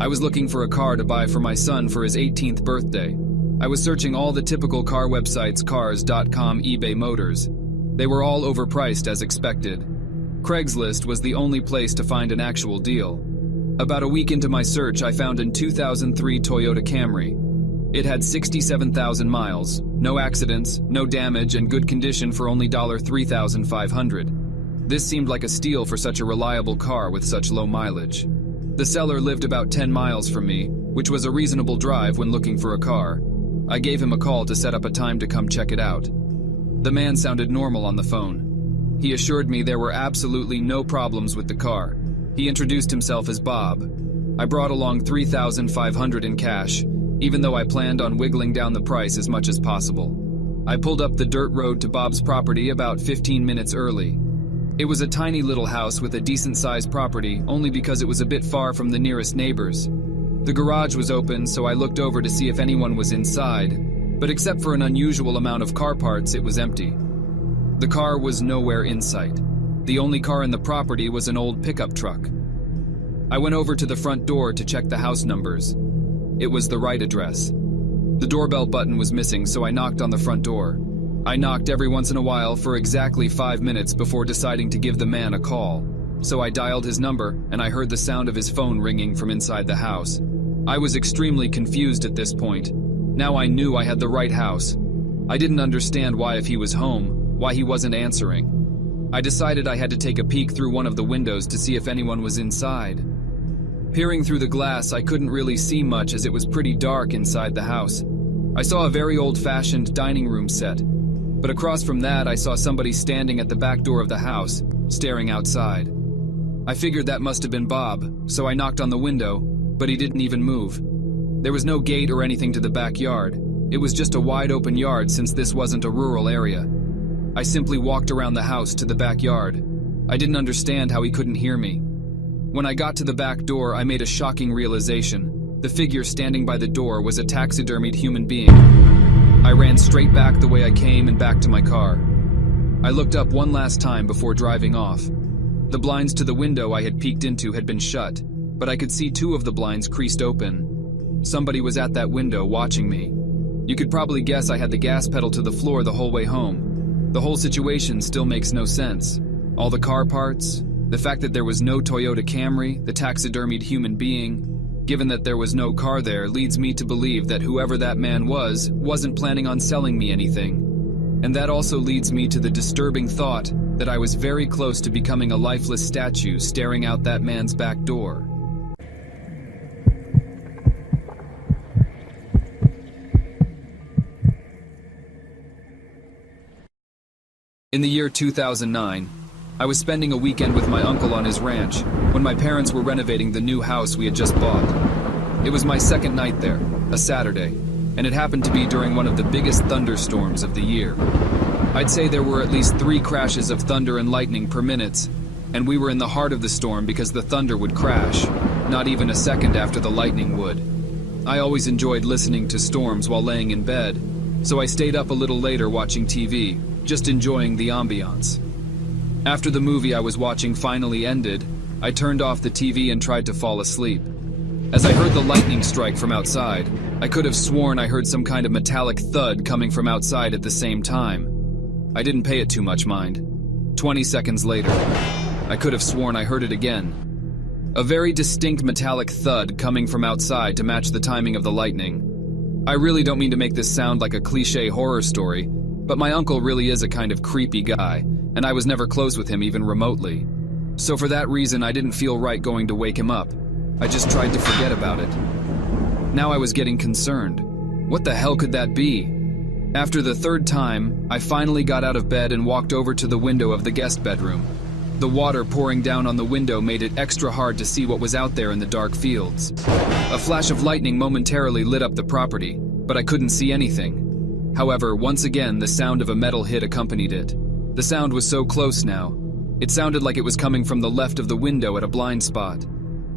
I was looking for a car to buy for my son for his 18th birthday. I was searching all the typical car websites, cars.com, eBay Motors. They were all overpriced as expected. Craigslist was the only place to find an actual deal. About a week into my search, I found a 2003 Toyota Camry. It had 67,000 miles, no accidents, no damage, and good condition for only $3,500. This seemed like a steal for such a reliable car with such low mileage. The seller lived about 10 miles from me, which was a reasonable drive when looking for a car. I gave him a call to set up a time to come check it out. The man sounded normal on the phone. He assured me there were absolutely no problems with the car. He introduced himself as Bob. I brought along $3,500 in cash, even though I planned on wiggling down the price as much as possible. I pulled up the dirt road to Bob's property about 15 minutes early. It was a tiny little house with a decent-sized property, only because it was a bit far from the nearest neighbors. The garage was open, so I looked over to see if anyone was inside, but except for an unusual amount of car parts, it was empty. The car was nowhere in sight. The only car in the property was an old pickup truck. I went over to the front door to check the house numbers. It was the right address. The doorbell button was missing, so I knocked on the front door. I knocked every once in a while for exactly 5 minutes before deciding to give the man a call. So I dialed his number, and I heard the sound of his phone ringing from inside the house. I was extremely confused at this point. Now I knew I had the right house. I didn't understand why, if he was home, why he wasn't answering. I decided I had to take a peek through one of the windows to see if anyone was inside. Peering through the glass, I couldn't really see much as it was pretty dark inside the house. I saw a very old-fashioned dining room set, but across from that I saw somebody standing at the back door of the house, staring outside. I figured that must have been Bob, so I knocked on the window, but he didn't even move. There was no gate or anything to the backyard. It was just a wide-open yard since this wasn't a rural area. I simply walked around the house to the backyard. I didn't understand how he couldn't hear me. When I got to the back door, I made a shocking realization. The figure standing by the door was a taxidermied human being. I ran straight back the way I came and back to my car. I looked up one last time before driving off. The blinds to the window I had peeked into had been shut, but I could see 2 of the blinds creased open. Somebody was at that window watching me. You could probably guess I had the gas pedal to the floor the whole way home. The whole situation still makes no sense. All the car parts, the fact that there was no Toyota Camry, the taxidermied human being. Given that there was no car there, leads me to believe that whoever that man wasn't planning on selling me anything. And that also leads me to the disturbing thought that I was very close to becoming a lifeless statue staring out that man's back door. In the year 2009, I was spending a weekend with my uncle on his ranch when my parents were renovating the new house we had just bought. It was my second night there, a Saturday, and it happened to be during one of the biggest thunderstorms of the year. I'd say there were at least 3 crashes of thunder and lightning per minute, and we were in the heart of the storm because the thunder would crash, not even a second after the lightning would. I always enjoyed listening to storms while laying in bed, so I stayed up a little later watching TV, just enjoying the ambiance. After the movie I was watching finally ended, I turned off the TV and tried to fall asleep. As I heard the lightning strike from outside, I could have sworn I heard some kind of metallic thud coming from outside at the same time. I didn't pay it too much mind. 20 seconds later, I could have sworn I heard it again. A very distinct metallic thud coming from outside to match the timing of the lightning. I really don't mean to make this sound like a cliché horror story, but my uncle really is a kind of creepy guy, and I was never close with him even remotely. So for that reason, I didn't feel right going to wake him up. I just tried to forget about it. Now I was getting concerned. What the hell could that be? After the 3rd time, I finally got out of bed and walked over to the window of the guest bedroom. The water pouring down on the window made it extra hard to see what was out there in the dark fields. A flash of lightning momentarily lit up the property, but I couldn't see anything. However, once again, the sound of a metal hit accompanied it. The sound was so close now. It sounded like it was coming from the left of the window at a blind spot.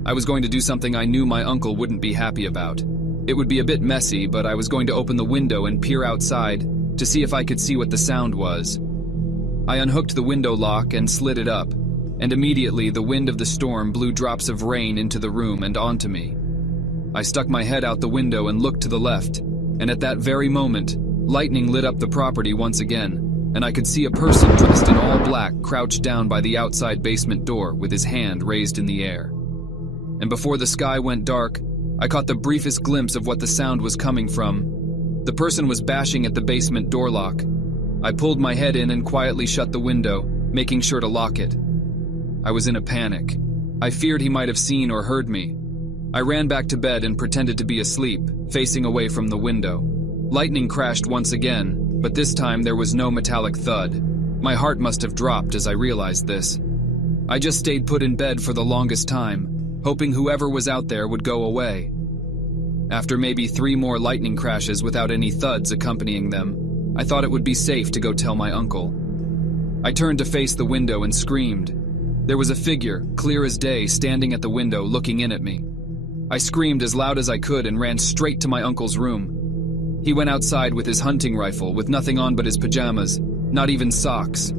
I was going to do something I knew my uncle wouldn't be happy about. It would be a bit messy, but I was going to open the window and peer outside to see if I could see what the sound was. I unhooked the window lock and slid it up, and immediately the wind of the storm blew drops of rain into the room and onto me. I stuck my head out the window and looked to the left, and at that very moment, lightning lit up the property once again, and I could see a person dressed in all black crouched down by the outside basement door with his hand raised in the air. And before the sky went dark, I caught the briefest glimpse of what the sound was coming from. The person was bashing at the basement door lock. I pulled my head in and quietly shut the window, making sure to lock it. I was in a panic. I feared he might have seen or heard me. I ran back to bed and pretended to be asleep, facing away from the window. Lightning crashed once again, but this time there was no metallic thud. My heart must have dropped as I realized this. I just stayed put in bed for the longest time, hoping whoever was out there would go away. After maybe 3 more lightning crashes without any thuds accompanying them, I thought it would be safe to go tell my uncle. I turned to face the window and screamed. There was a figure, clear as day, standing at the window looking in at me. I screamed as loud as I could and ran straight to my uncle's room. He went outside with his hunting rifle, with nothing on but his pajamas, not even socks.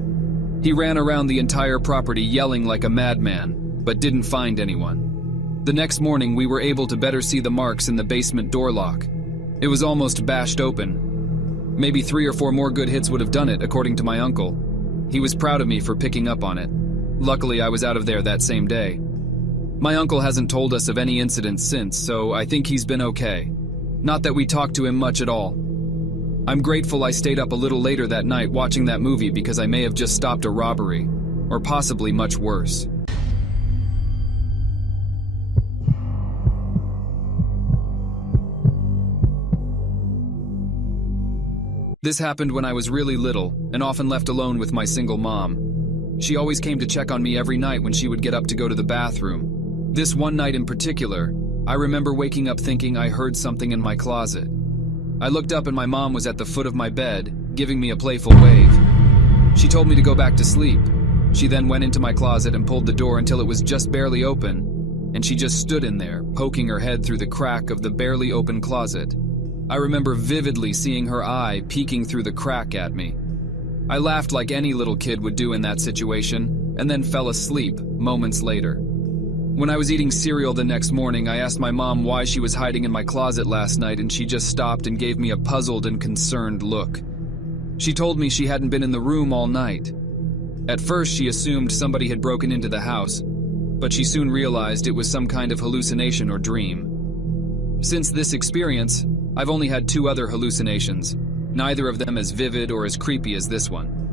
He ran around the entire property yelling like a madman, but didn't find anyone. The next morning we were able to better see the marks in the basement door lock. It was almost bashed open. Maybe 3 or 4 more good hits would have done it, according to my uncle. He was proud of me for picking up on it. Luckily, I was out of there that same day. My uncle hasn't told us of any incidents since, so I think he's been okay. Not that we talked to him much at all. I'm grateful I stayed up a little later that night watching that movie because I may have just stopped a robbery, or possibly much worse. This happened when I was really little and often left alone with my single mom. She always came to check on me every night when she would get up to go to the bathroom. This one night in particular, I remember waking up thinking I heard something in my closet. I looked up and my mom was at the foot of my bed, giving me a playful wave. She told me to go back to sleep. She then went into my closet and pulled the door until it was just barely open, and she just stood in there, poking her head through the crack of the barely open closet. I remember vividly seeing her eye peeking through the crack at me. I laughed like any little kid would do in that situation, and then fell asleep moments later. When I was eating cereal the next morning, I asked my mom why she was hiding in my closet last night, and she just stopped and gave me a puzzled and concerned look. She told me she hadn't been in the room all night. At first, she assumed somebody had broken into the house, but she soon realized it was some kind of hallucination or dream. Since this experience, I've only had 2 other hallucinations, neither of them as vivid or as creepy as this one.